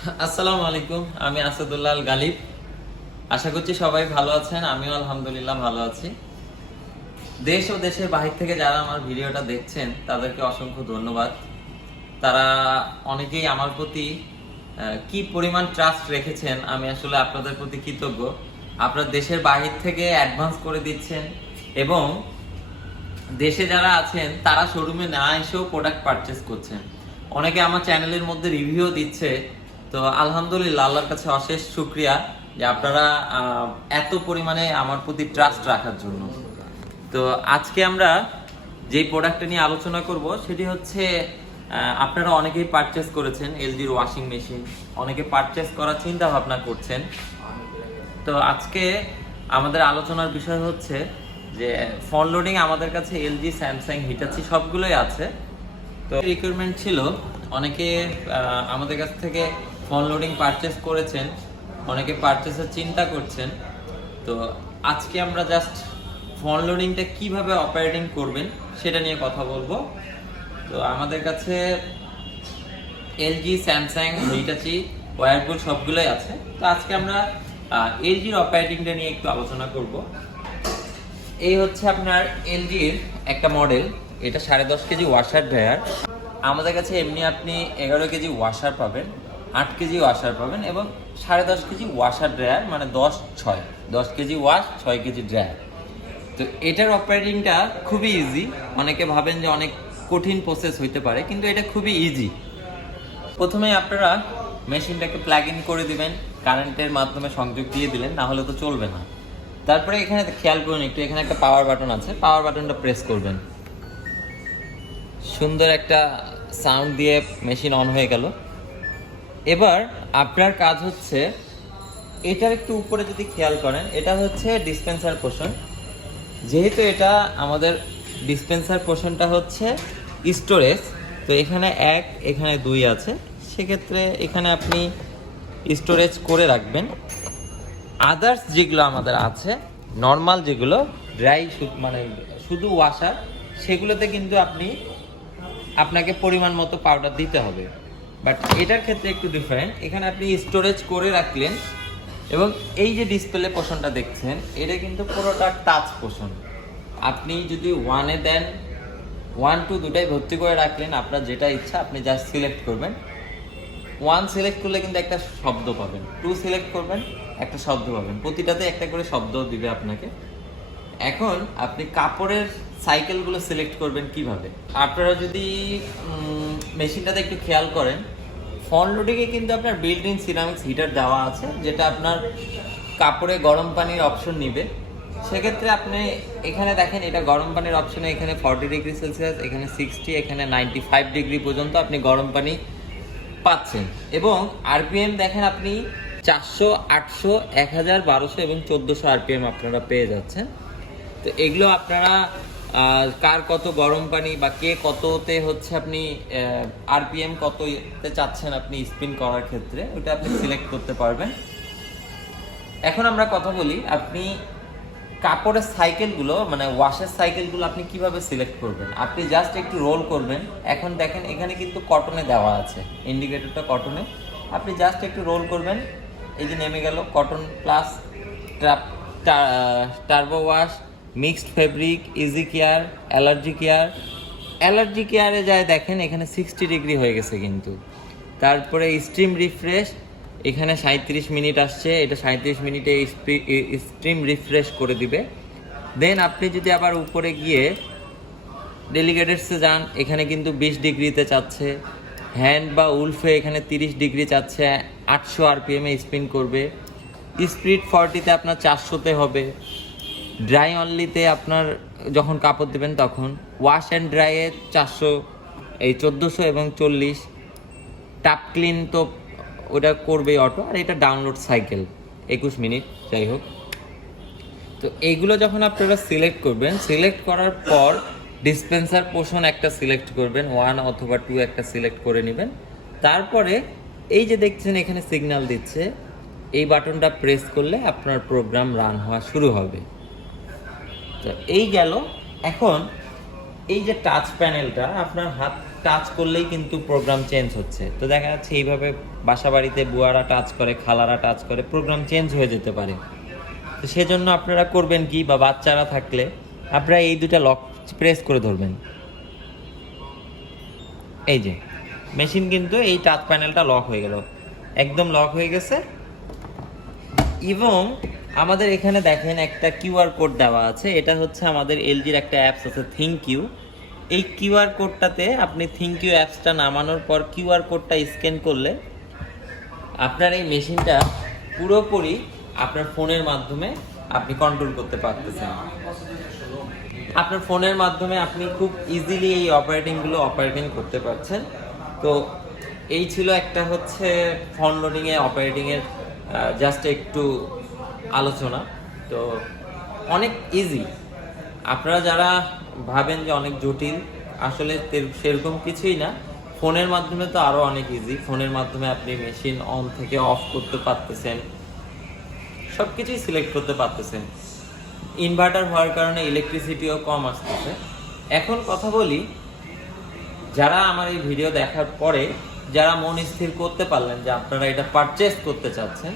আসসালামু আলাইকুম, আমি আসাদুল্লাহ আল গালিব। আশা করছি সবাই ভালো আছেন, আমিও আলহামদুলিল্লাহ ভালো আছি। দেশ ও দেশের বাহির থেকে যারা আমার ভিডিওটা দেখছেন তাদেরকে অসংখ্য ধন্যবাদ। তারা অনেকেই আমার প্রতি কি পরিমাণ ট্রাস্ট রেখেছেন, আমি আসলে আপনাদের প্রতি কৃতজ্ঞ। আপনারা দেশের বাহির থেকে অ্যাডভান্স করে দিচ্ছেন এবং দেশে যারা আছেন তারা শোরুমে না এসেও প্রোডাক্ট পারচেস করছেন। অনেকে আমার চ্যানেলের মধ্যে রিভিউ দিচ্ছে। তো আলহামদুলিল্লাহ, আল্লাহর কাছে অশেষ শুকরিয়া যে আপনারা এত পরিমাণে আমার প্রতি ট্রাস্ট রাখার জন্য। তো আজকে আমরা যেই প্রোডাক্টটা নিয়ে আলোচনা করব সেটি হচ্ছে, আপনারা অনেকেই পারচেস করেছেন এলজির ওয়াশিং মেশিন, অনেকে পারচেস করার চিন্তা ভাবনা করছেন। তো আজকে আমাদের আলোচনার বিষয় হচ্ছে যে ফ্রন্ট লোডিং আমাদের কাছে এলজি, স্যামসাং, হিটাচি সবগুলোই আছে। তো রিকোয়ারমেন্ট ছিল, অনেকে আমাদের কাছ থেকে ফ্রন্ট লোডিং পারচেস করেছেন, অনেকে পারচেসের চিন্তা করছেন। তো আজকে আমরা জাস্ট ফ্রন্ট লোডিংটা কিভাবে অপারেটিং করবেন সেটা নিয়ে কথা বলবো। তো আমাদের কাছে এলজি, স্যামসাং, হিটাচি, ওয়ারপুল সবগুলোই আছে। তো আজকে আমরা এলজির অপারেটিংটা নিয়ে একটু আলোচনা করব। এই হচ্ছে আপনার এলজির একটা মডেল, এটা 10.5 কেজি ওয়াশার ড্রায়ার। আমাদের কাছে এমনি আপনি 11 কেজি ওয়াশার পাবেন, 8 কেজি ওয়াশার পাবেন এবং 10.5 কেজি ওয়াশার ড্রায়ার, মানে 10 কেজি ওয়াশ, 6 কেজি ড্রায়ার। তো এটার অপারেটিংটা খুবই ইজি। অনেকে ভাবেন যে অনেক কঠিন প্রসেস হইতে পারে, কিন্তু এটা খুবই ইজি। প্রথমে আপনারা মেশিনটাকে প্লাগ ইন করে দিবেন, কারেন্টের মাধ্যমে সংযোগ দিয়ে দিলেন, না হলে তো চলবে না। তারপরে এখানে খেয়াল করুন একটু, এখানে একটা পাওয়ার বাটন আছে, পাওয়ার বাটনটা প্রেস করবেন। সুন্দর একটা সাউন্ড দিয়ে মেশিন অন হয়ে গেল। এবার আপনার কাজ হচ্ছে, এটার একটু উপরে যদি খেয়াল করেন, এটা হচ্ছে ডিসপেন্সার পোর্শন। যেহেতু এটা আমাদের ডিসপেন্সার পোর্শনটা হচ্ছে স্টোরেজ, তো এখানে 1, এখানে 2 আছে, সেক্ষেত্রে এখানে আপনি স্টোরেজ করে রাখবেন। আদার্স যেগুলো আমাদের আছে, নর্মাল যেগুলো ড্রাই, মানে শুধু ওয়াশার, সেগুলোতে কিন্তু আপনাকে পরিমাণ মতো পাউডার দিতে হবে। বাট এটার ক্ষেত্রে একটু ডিফারেন্ট, এখানে আপনি স্টোরেজ করে রাখলেন এবং এই যে ডিসপ্লে পোর্শনটা দেখছেন, এটা কিন্তু পুরোটা টাচ পোর্শন। আপনি যদি 1-এ দেন, 1, 2 দুটাই ভর্তি করে রাখলেন, আপনার যেটা ইচ্ছা আপনি জাস্ট সিলেক্ট করবেন। 1 সিলেক্ট করলে কিন্তু একটা শব্দ পাবেন, 2 সিলেক্ট করবেন, একটা শব্দ পাবেন, প্রতিটাতে একটা করে শব্দ দিবে আপনাকে। এখন আপনি কাপড়ের সাইকেলগুলো সিলেক্ট করবেন কিভাবে। আপনারা যদি মেশিনটাতে একটু খেয়াল করেন, ফ্রন্ট লোডিংয়ে কিন্তু আপনার বিল্ট ইন সিরামিক্স হিটার দেওয়া আছে, যেটা আপনার কাপড়ে গরম পানির অপশন নিবে। সেক্ষেত্রে আপনি এখানে দেখেন, এটা গরম পানির অপশনে এখানে 40 ডিগ্রি সেলসিয়াস, এখানে 60, এখানে 95 ডিগ্রি পর্যন্ত আপনি গরম পানি পাচ্ছেন। এবং আরপিএম দেখেন আপনি 400, 800, 1000, 1200 এবং 1400 আরপিএম আপনারা পেয়ে যাচ্ছেন। তো এগুলো আপনারা কার কত গরম পানি বা কে কততে হচ্ছে আপনি আরপিএম কততে চাচ্ছেন আপনি স্পিন করার ক্ষেত্রে, ওটা আপনি সিলেক্ট করতে পারবেন। এখন আমরা কথা বলি, আপনি কাপড়ের সাইকেলগুলো, মানে ওয়াশের সাইকেলগুলো আপনি কিভাবে সিলেক্ট করবেন। আপনি জাস্ট একটু রোল করবেন। এখন দেখেন এখানে কিন্তু কটনে দেওয়া আছে, ইন্ডিকেটরটা কটনে। আপনি জাস্ট একটু রোল করবেন, এই যে নেমে গেল cotton plus, turbo wash, mixed fabric, easy care, allergy কেয়ারে যায় দেখেন এখানে 60 ডিগ্রি হয়ে গেছে কিন্তু। তারপরে স্ট্রিম রিফ্রেশ, এখানে 37 মিনিট আসছে, এটা 37 মিনিটে স্ট্রিম রিফ্রেশ করে দিবে। দেন আপনি যদি আবার উপরে গিয়ে ডেলিগেটেডসে যান, এখানে কিন্তু 20 ডিগ্রিতে চাচ্ছে। হ্যান্ড বা উলফে এখানে 30 ডিগ্রি চাচ্ছে, 800 আরপিএমে স্পিন করবে। স্পিড 40তে আপনার 400তে হবে। ড্রাই অনলিতে আপনার যখন কাপড় দেবেন তখন, ওয়াশ অ্যান্ড ড্রাইয়ে 400, এই 1400 এবং 40। টাপ ক্লিন তো ওটা করবেই অটো, আর এটা ডাউনলোড সাইকেল 21 মিনিট, যাই হোক। তো এইগুলো যখন আপনারা সিলেক্ট করবেন, সিলেক্ট করার পর ডিসপেন্সার পোর্শন একটা সিলেক্ট করবেন, 1 অথবা 2 একটা সিলেক্ট করে নেবেন। তারপরে এই যে দেখছেন এখানে সিগন্যাল দিচ্ছে, এই বাটনটা প্রেস করলে আপনার প্রোগ্রাম রান হওয়া শুরু হবে। তো এই গেল। এখন এই যে টাচ প্যানেলটা আপনার টাচ করলেই কিন্তু প্রোগ্রাম চেঞ্জ হচ্ছে। তো দেখা যাচ্ছে এইভাবে বাসা বাড়িতে বুয়ারা টাচ করে, খালারা টাচ করে, প্রোগ্রাম চেঞ্জ হয়ে যেতে পারে। তো সেজন্য আপনারা করবেন কি, বা বাচ্চারা থাকলে আপনারা এই দুটা লক প্রেস করে ধরবেন। এই যে মেশিন কিন্তু এই টাচ প্যানেলটা লক হয়ে গেল, একদম লক হয়ে গেছে। এবং আমাদের এখানে দেখেন একটা কিউআর কোড দেওয়া আছে, এটা হচ্ছে আমাদের এলজির একটা অ্যাপস আছে থিঙ্ক ইউ। এই কিউআর কোডটাতে আপনি থিঙ্ক ইউ অ্যাপসটা নামানোর পর কিউআর কোডটা স্ক্যান করলে আপনার এই মেশিনটা পুরোপুরি আপনার ফোনের মাধ্যমে আপনি কন্ট্রোল করতে পারতেছেন। আপনার ফোনের মাধ্যমে আপনি খুব ইজিলি এই অপারেটিং করতে পারছেন। তো এই ছিল একটা হচ্ছে ফোন লোডিংয়ে অপারেটিংয়ের জাস্ট একটু আলোচনা। তো অনেক ইজি, আপনারা যারা ভাবেন যে অনেক জটিল, আসলে সেরকম কিছুই না। ফোনের মাধ্যমে তো আরও অনেক ইজি। ফোনের মাধ্যমে আপনি মেশিন অন থেকে অফ করতে পারতেছেন, সব কিছুই সিলেক্ট করতে পারতেছেন। ইনভার্টার হওয়ার কারণে ইলেকট্রিসিটিও কম আসতেছে। এখন কথা বলি, যারা আমার এই ভিডিও দেখার পরে যারা মন স্থির করতে পারলেন যে আপনারা এটা পারচেস করতে চাচ্ছেন,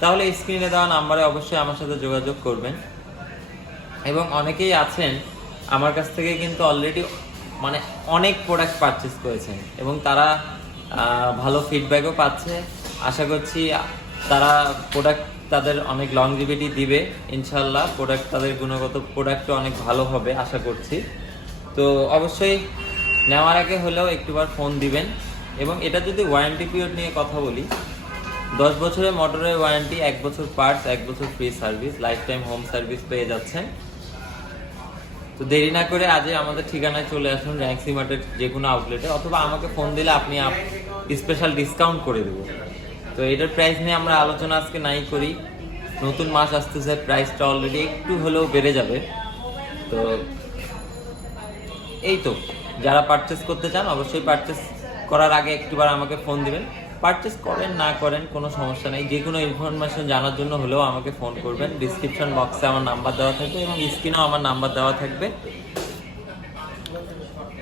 তাহলে স্ক্রিনে দেওয়া নাম্বারে অবশ্যই আমার সাথে যোগাযোগ করবেন। এবং অনেকেই আছেন আমার কাছ থেকে কিন্তু অলরেডি মানে অনেক প্রোডাক্ট পারচেস করেছেন এবং তারা ভালো ফিডব্যাকও পাচ্ছে। আশা করছি তারা প্রোডাক্ট তাদের অনেক লংজিভিটি দিবে ইনশাল্লাহ। প্রোডাক্ট তাদের গুণগত প্রোডাক্টও অনেক ভালো হবে আশা করছি। তো অবশ্যই নেওয়ার আগে হলেও একটুবার ফোন দিবেন। এবং এটা যদি ওয়ারেন্টি পিরিয়ড নিয়ে কথা বলি, 10 বছরের মোটরের ওয়ারেন্টি, 1 বছর পার্টস, 1 বছর free service, life time home service পেয়ে যাচ্ছেন। তো দেরি না করে আজই আমাদের ঠিকানায় চলে আসুন, র্যাঙ্কসি মার্টের যে কোনো আউটলেটে, অথবা আমাকে ফোন দিলে আপনি স্পেশাল ডিসকাউন্ট করে দেবো। তো এটার প্রাইস নিয়ে আমরা আলোচনা আজকে নাই করি। নতুন মাস আসতেছে, প্রাইসটা অলরেডি একটু হলেও বেড়ে যাবে। তো এই তো, যারা পারচেস করতে চান অবশ্যই পারচেস করার আগে একটুবার আমাকে ফোন দিবেন। পারচেস করেন না করেন কোনো সমস্যা নেই, যে কোনো ইনফরমেশন জানার জন্য হলেও আমাকে ফোন করবেন। ডিসক্রিপশন বক্সে আমার নাম্বার দেওয়া থাকবে এবং স্ক্রিনেও আমার নাম্বার দেওয়া থাকবে।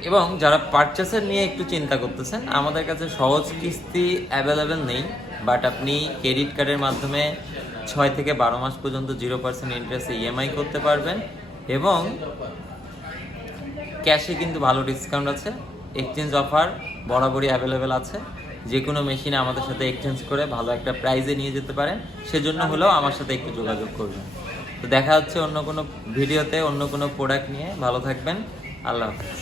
এবং যারা পারচেসের নিয়ে একটু চিন্তা করতেছেন, আমাদের কাছে সহজ কিস্তি অ্যাভেলেবেল নেই, বাট আপনি ক্রেডিট কার্ডের মাধ্যমে 6 থেকে 12 মাস পর্যন্ত 0% ইন্টারেস্টে ইএমআই করতে পারবেন। এবং ক্যাশে কিন্তু ভালো ডিসকাউন্ট আছে। এক্সচেঞ্জ অফার বরাবরই অ্যাভেলেবেল আছে। যে কোনো মেশিনে আমাদের সাথে এক্সচেঞ্জ করে ভালো একটা প্রাইজে নিয়ে যেতে পারেন। সেজন্য হলেও আমার সাথে একটু যোগাযোগ করবেন। তো দেখা হচ্ছে অন্য কোনো ভিডিওতে অন্য কোনো প্রোডাক্ট নিয়ে। ভালো থাকবেন, আল্লাহ হাফেজ।